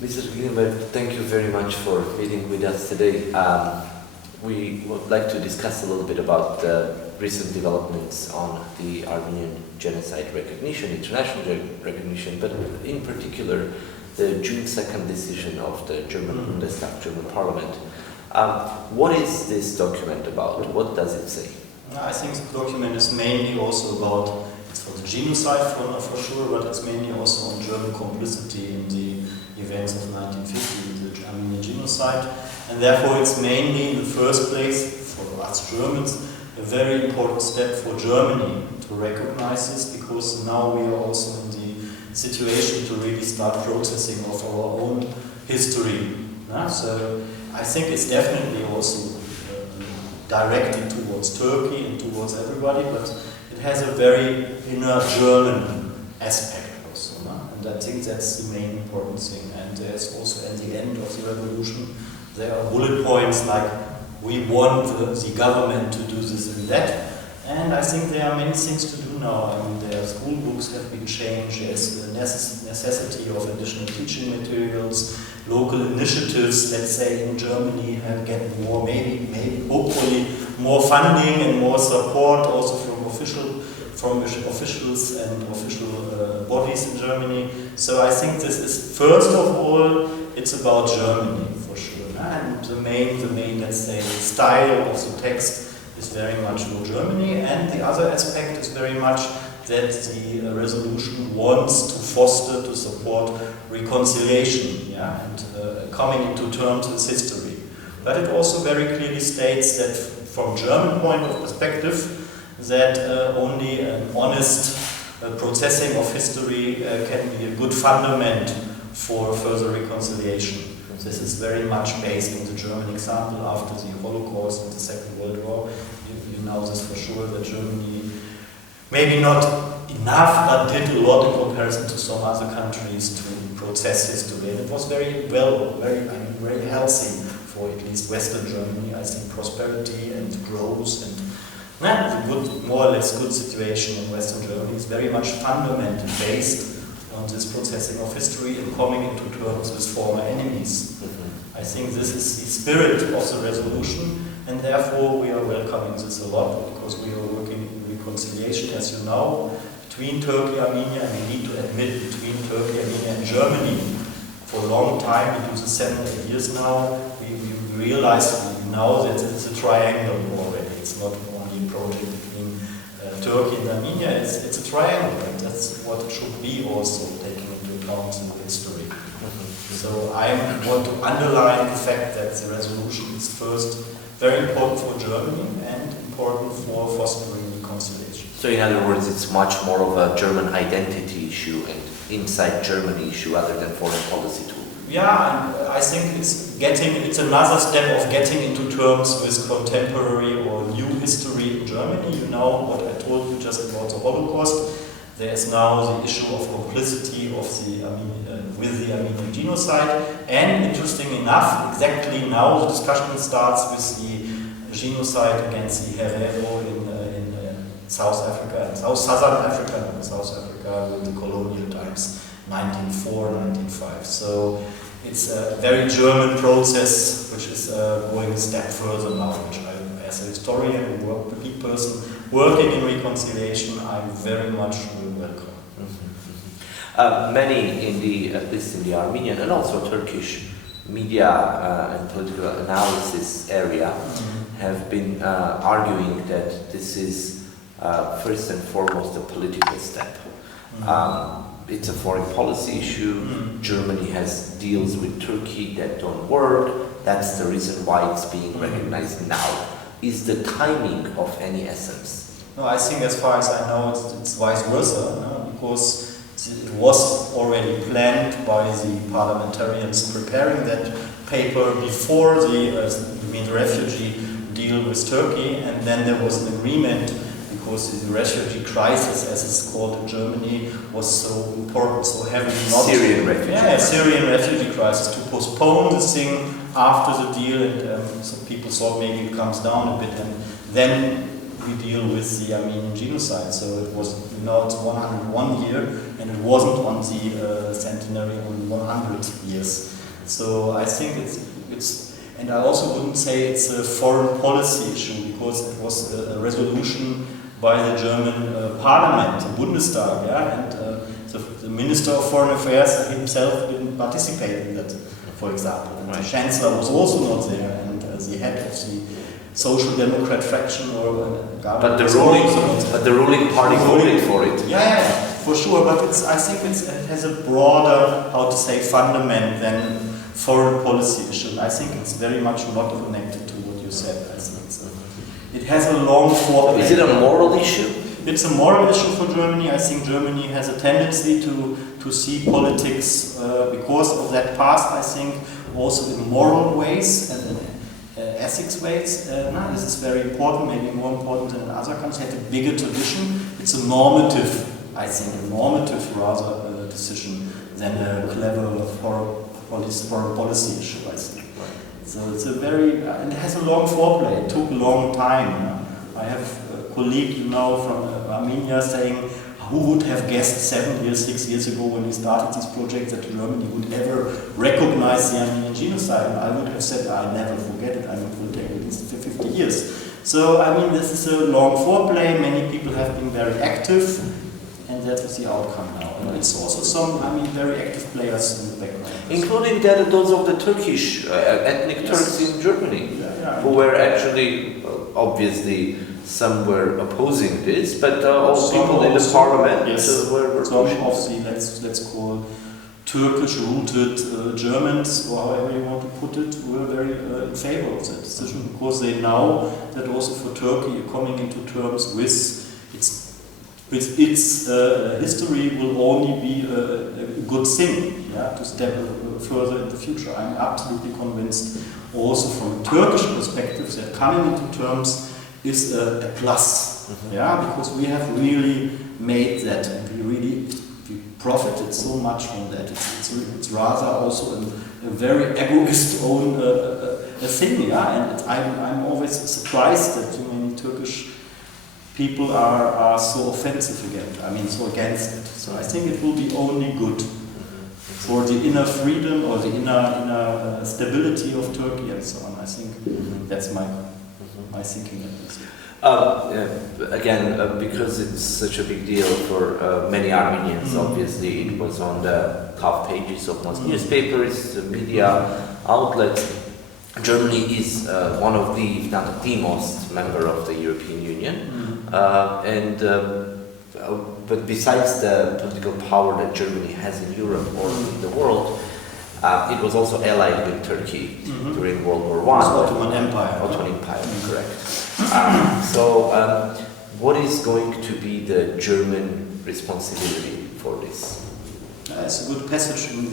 Mr. Klingenberg, thank you very much for meeting with us today. We would like to discuss a little bit about the recent developments on the Armenian Genocide recognition, international recognition, but in particular the June 2nd decision of the German Bundestag, German Parliament. What is this document about? What does it say? I think the document is mainly also about, it's for the genocide for sure, but it's mainly also on German complicity in the events of 1950, the Armenian Genocide. And therefore it's mainly, in the first place, for us Germans, a very important step for Germany to recognize this, because now we are also in the situation to really start processing of our own history. So I think it's definitely also directed towards Turkey and towards everybody, but it has a very inner German aspect also. And I think that's the main important thing. And there's also at the end of the revolution, there are bullet points like, we want the government to do this and that. And I think there are many things to do now. I mean, their school books have been changed, there's the necessity of additional teaching materials, local initiatives, let's say in Germany, have get more, maybe hopefully more funding and more support also from officials and official bodies in Germany. So I think this is, first of all, it's about Germany for sure. And the main, let's say, style of the text is very much for Germany, and the other aspect is very much that the resolution wants to foster, to support reconciliation, and coming into terms with history. But it also very clearly states that from German point of perspective, that only an honest processing of history can be a good fundament for further reconciliation. This is very much based on the German example after the Holocaust and the Second World War. You know this for sure, that Germany, maybe not enough, but did a lot in comparison to some other countries to process history. And it was very healthy for at least Western Germany. I think prosperity and growth and the good, more or less good situation in Western Germany is very much fundamentally based on this processing of history and coming into terms with former enemies. I think this is the spirit of the resolution, and therefore we are welcoming this a lot, because we are working in reconciliation, as you know, between Turkey, Armenia, and we need to admit, between Turkey, Armenia, and Germany. For a long time, we do this 7-8 years now, we realize now that it's a triangle already. It's not only a project between Turkey and Armenia, it's a triangle, and that's what it should be also, taking into account the history. So I want to underline the fact that the resolution is first very important for Germany and important for fostering reconciliation. So in other words, it's much more of a German identity issue and inside Germany issue rather than foreign policy tool. Yeah, and I think it's another step of getting into terms with contemporary or new history in Germany. You know what I told you just about the Holocaust. There is now the issue of complicity of with the Armenian Genocide. And interesting enough, exactly now the discussion starts with the genocide against the Herero in South Africa, Southern Africa with the colonial times, 1904, 1905. So it's a very German process which is going a step further now, which I, as a historian and big person working in reconciliation, I'm very much welcome. Many, at least in the Armenian and also Turkish media and political analysis area have been arguing that this is first and foremost a political step. It's a foreign policy issue. Germany has deals with Turkey that don't work. That's the reason why it's being recognized now. Is the timing of any essence? No, I think as far as I know, it's vice versa, because it was already planned by the parliamentarians preparing that paper before the refugee deal with Turkey, and then there was an agreement, because the refugee crisis, as it's called in Germany, was so important, so heavily not Syrian refugee crisis. Syrian refugee crisis, to postpone this thing after the deal, and some people thought maybe it comes down a bit, and then we deal with the Armenian Genocide. So it was, it's 101 year, and it wasn't on the centenary on 100 years. So I think it's, and I also wouldn't say it's a foreign policy issue, because it was a resolution by the German parliament, the Bundestag, and the Minister of Foreign Affairs himself didn't participate in that, for example. And the Chancellor was also not there, and the head of the Social Democrat fraction or but the ruling party voted for it. Yeah, for sure. But I think it has a broader, how to say, fundament than foreign policy issue. I think it's very much not connected to what you said. I think it has a long foreplay. Is it a moral issue? It's a moral issue for Germany. I think Germany has a tendency to see politics because of that past. I think also in moral ways and ethics ways. This is very important, maybe more important than in other countries. Had a bigger tradition. It's a normative, I think, a normative rather decision than a clever foreign policy issue, I think. So it's a very, and it has a long foreplay. It took a long time. I have a colleague, from Armenia saying, who would have guessed 6 years ago when he started this project that Germany would ever recognize the Armenian Genocide? And I would have said, I never forget it. It will take at least 50 years. So, this is a long foreplay. Many people have been very active, and that is the outcome now. And it's also some, very active players in the background. Including those of the Turkish, ethnic Turks in Germany, who were actually, obviously, some were opposing this, but all people in the parliament were some of the, let's call Turkish-rooted Germans, or however you want to put it, were very in favor of that decision, because they know that also for Turkey coming into terms with its history will only be a good thing, to step further in the future. I'm absolutely convinced, also from a Turkish perspective, that coming into terms is a plus, because we have really made that, and we profited so much from that. It's rather also a very egoist own thing, and I'm always surprised that too many Turkish people are so offensive again. So against it. So I think it will be only good for the inner freedom or the inner stability of Turkey and so on. I think that's my thinking. Again, because it's such a big deal for many Armenians, obviously it was on the top pages of most newspapers, media outlets. Germany is one of the, if not the most, member of the European Union, but besides the political power that Germany has in Europe or in the world, it was also allied with Turkey during World War I. Ottoman Empire. Ottoman Empire, correct. What is going to be the German responsibility for this? It's a good passage in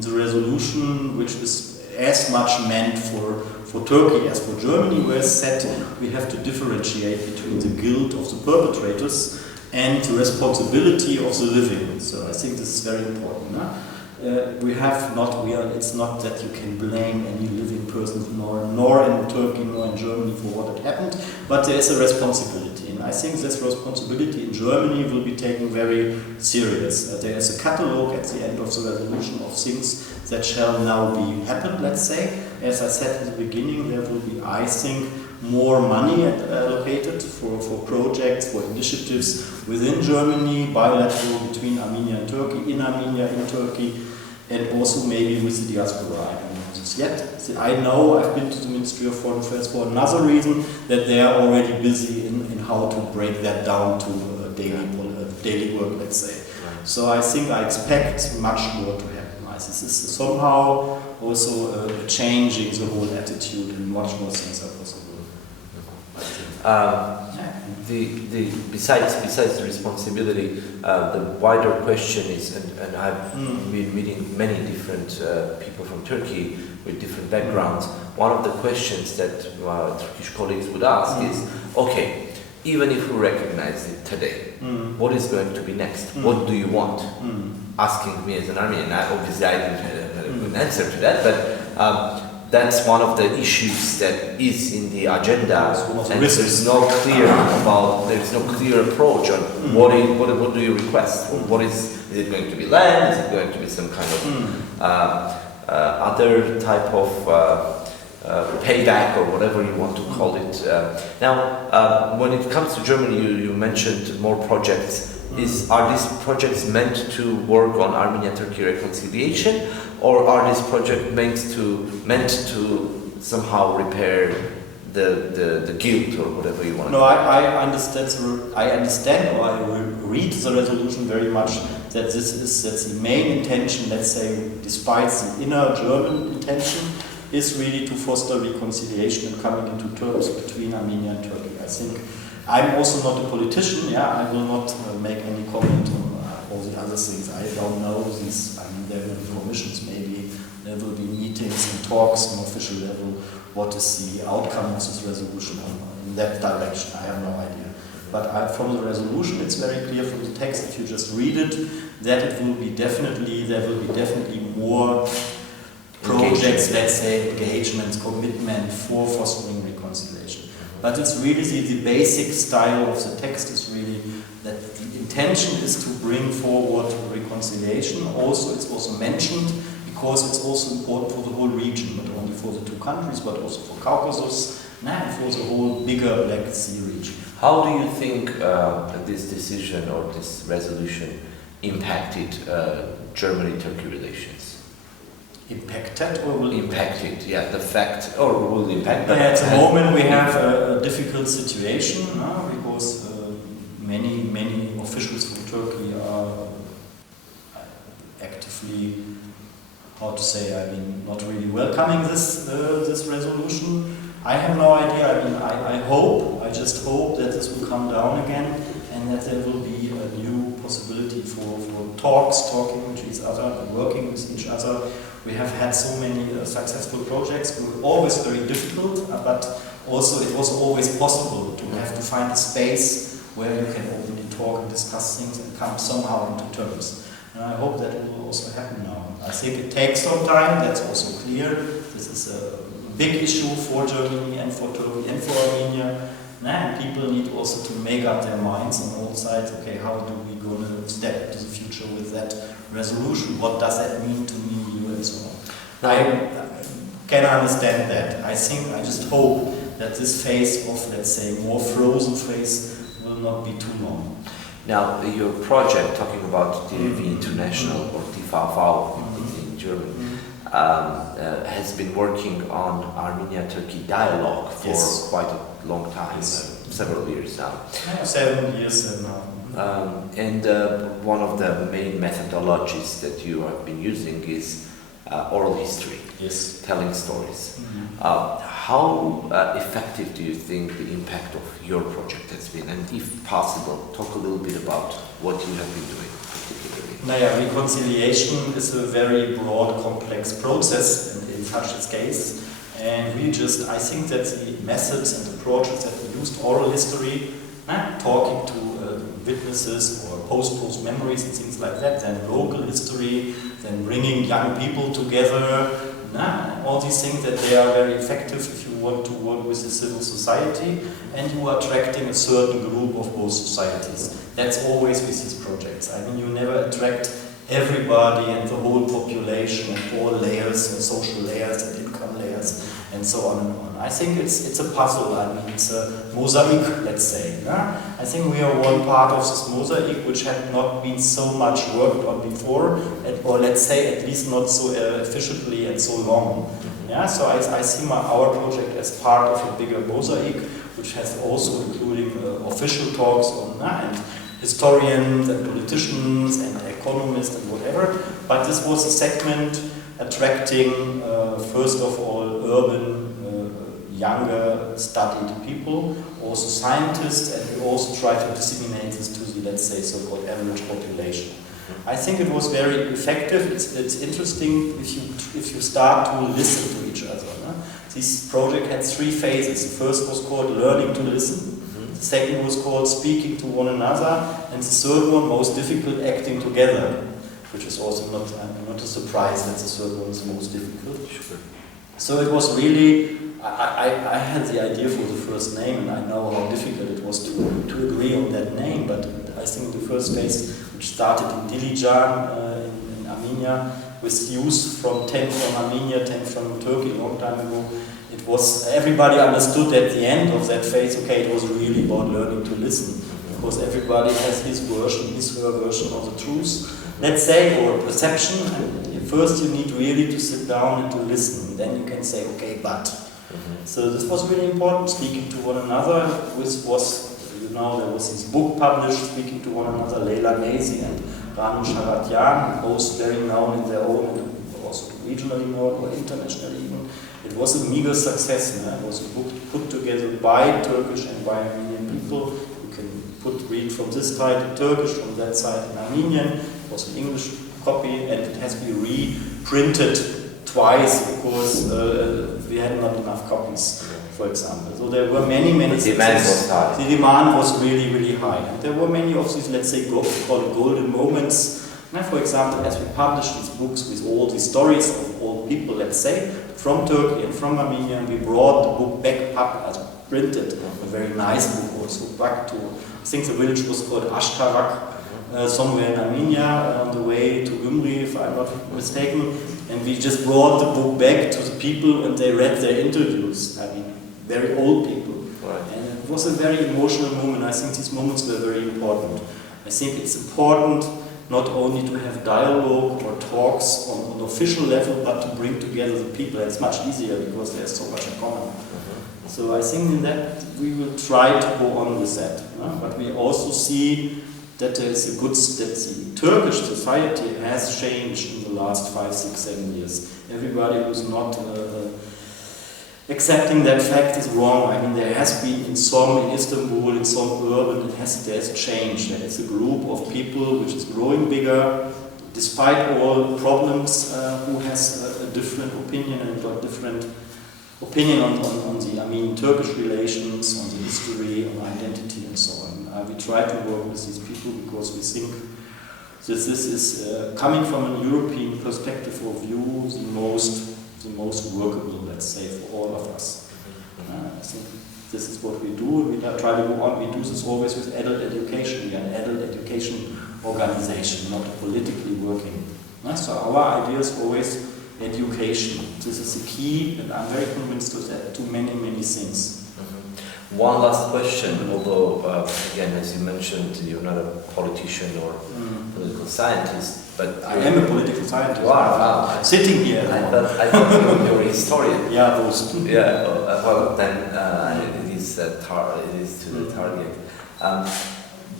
the resolution, which is as much meant for Turkey as for Germany, where it's said we have to differentiate between the guilt of the perpetrators and the responsibility of the living. So I think this is very important. It's not that you can blame any living person, nor in Turkey nor in Germany for what had happened, but there is a responsibility, and I think this responsibility in Germany will be taken very serious. There is a catalogue at the end of the resolution of things that shall now be happened, let's say. As I said in the beginning, there will be, I think, more money allocated for projects, for initiatives within Germany, bilateral between Armenia and Turkey, in Armenia, in Turkey, and also maybe with the diaspora. I don't know this yet. I know I've been to the Ministry of Foreign Affairs for another reason, that they are already busy in how to break that down to daily work, let's say. Right. So I think I expect much more to happen. This is somehow also changing the whole attitude, and much more things are possible. Besides the responsibility, the wider question is, and I've been meeting many different people from Turkey with different backgrounds. One of the questions that Turkish colleagues would ask is, okay, even if we recognize it today, what is going to be next? What do you want? Asking me as an Armenian, obviously I didn't have a good answer to that, but that's one of the issues that is in the agenda, and risks. there's no clear approach on what do you request? What is it going to be land? Is it going to be some kind of other type of payback or whatever you want to call it? Now, when it comes to Germany, you mentioned more projects. Are these projects meant to work on Armenia-Turkey reconciliation, or are these projects meant to somehow repair the guilt or whatever you want? No, I understand. I understand, or I read the resolution very much that that's the main intention. Let's say, despite the inner German intention, is really to foster reconciliation and coming into terms between Armenia and Turkey. I think. I'm also not a politician, I will not make any comment on all the other things. I don't know these, there will be commissions maybe, there will be meetings and talks on official level, what is the outcome of this resolution in that direction, I have no idea. But from the resolution it's very clear from the text, if you just read it, that there will be definitely more projects, let's say engagements, commitment for fostering reconciliation. But it's really the basic style of the text is really that the intention is to bring forward reconciliation. Also, it's also mentioned because it's also important for the whole region, not only for the two countries, but also for Caucasus and for the whole bigger Black Sea region. How do you think this decision or this resolution impacted Germany-Turkey relations? Impacted or will impacted? The fact, or will impact. At the moment we have a difficult situation because many officials from Turkey are actively, not really welcoming this resolution. I have no idea. I just hope that this will come down again and that there will be a new possibility for talking with each other, working with each other. We have had so many successful projects. It was always very difficult, but also it was always possible to have to find a space where you can openly talk and discuss things and come somehow into terms. And I hope that it will also happen now. I think it takes some time, that's also clear. This is a big issue for Germany and for Turkey and for Armenia. And people need also to make up their minds on all sides. Okay, how do we go to step into the future with that resolution? What does that mean to me, you, and so on? I can understand that. I just hope that this phase of, let's say, more frozen phase will not be too long. Now, your project, talking about Dvv International or Dvv in German, has been working on Armenia-Turkey dialogue for quite a long time, several years now. 7 years now. And one of the main methodologies that you have been using is oral history, telling stories. How effective do you think the impact of your project has been? And if possible, talk a little bit about what you have been doing particularly. Reconciliation is a very broad, complex process in such a case. And I think that the methods and approaches that we used, oral history, talking to witnesses or post memories and things like that, then local history, then bringing young people together, all these things that they are very effective if you want to work with the civil society and you are attracting a certain group of both societies. That's always with these projects. You never attract everybody and the whole population and all layers and social layers and income layers and so on and on. I think it's a puzzle. It's a mosaic, let's say. I think we are one part of this mosaic which had not been so much worked on before, or let's say at least not so efficiently and so long. So I see our project as part of a bigger mosaic, which has also including official talks on and historians and politicians and economists and whatever. But this was a segment attracting, first of all, urban, younger, studied people, also scientists, and we also try to disseminate this to the, let's say, so-called average population. I think it was very effective. It's interesting if you start to listen to each other. This project had 3 phases. The first was called learning to listen. The second was called speaking to one another, and the third one, most difficult, acting together, which is also not a surprise that the third one is most difficult. So it was really, I had the idea for the first name, and I know how difficult it was to agree on that name, but I think the first phase, which started in Dilijan in Armenia, with youth from 10 from Armenia, 10 from Turkey, a long time ago, it was, everybody understood at the end of that phase, okay, it was really about learning to listen, because everybody has his version, her version of the truth, let's say, or perception, and first you need really to sit down and to listen, then you can say, okay, but. So this was really important, speaking to one another, which was, you know, there was this book published, Speaking to One Another, Leila Nezi and Ranu Sharatyan, both very known in their own, and also regionally known, or internationally even. It was a meager success, it was a book put together by Turkish and by Armenian people. You can read from this side in Turkish, from that side in Armenian. It was an English copy, and it has been reprinted twice because we had not enough copies, for example. So there were many the demand was high. The demand was really, really high. And there were many of these, let's say, call it golden moments. Now, for example, as we published these books with all the stories of all people, let's say, from Turkey and from Armenia, and we brought the book back, printed, a very nice book also, back to, I think the village was called Ashtarak, somewhere in Armenia, on the way to Gümri, if I'm not mistaken. And we just brought the book back to the people, and they read their interviews. I mean, very old people. Right. And it was a very emotional moment. I think these moments were very important. I think it's important not only to have dialogue or talks on an official level, but to bring together the people. It's much easier because there's so much in common. So I think in that we will try to go on with that. But we also see that there is that the Turkish society has changed in the last 5, 6, 7 years. Everybody who's not accepting that fact is wrong. I mean, there has been in Istanbul, in some urban, there's change. There is a group of people which is growing bigger, despite all problems, who has a different opinion and got different opinion on the Armenian-Turkish relations, on the history, on identity and so on. We try to work with these people because we think that this is coming from a European perspective or view, the most workable, let's say, for all of us. I think this is what we do. We try to go on. We do this always with adult education. We are an adult education organization, not politically working. So our idea is always education. This is the key, and I'm very convinced of that, to many, many things. One last question, although, again, as you mentioned, you're not a politician or political scientist, but... I am a political scientist. Wow. Sitting here. I thought you're a historian. Yeah, those. Yeah, well, then it is to the target.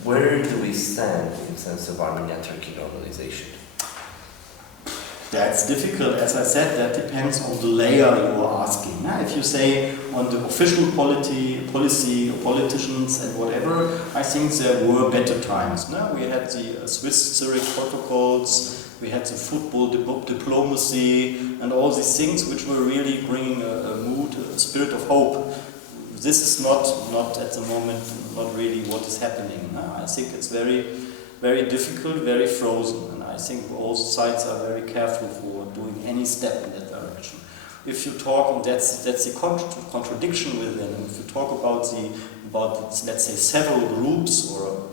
Where do we stand in sense of Armenian-Turkey normalization? That's difficult. As I said, that depends on the layer you are asking. If you say on the official policy, politicians and whatever, I think there were better times. We had the Swiss Zurich protocols, we had the football diplomacy, and all these things which were really bringing a mood, a spirit of hope. This is not at the moment, not really what is happening. I think it's very, very difficult, very frozen. I think all sides are very careful for doing any step in that direction. If you talk, and that's the contradiction within. If you talk about let's say several groups, or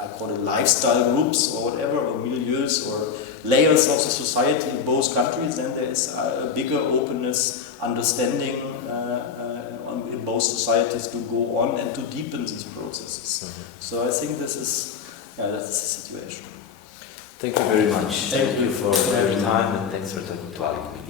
I call it lifestyle groups or whatever, or milieus or layers of the society in both countries, then there is a bigger openness, understanding in both societies to go on and to deepen these processes. So I think that's the situation. Thank you very much. Thank you for your time, and thanks for talking to Aliq.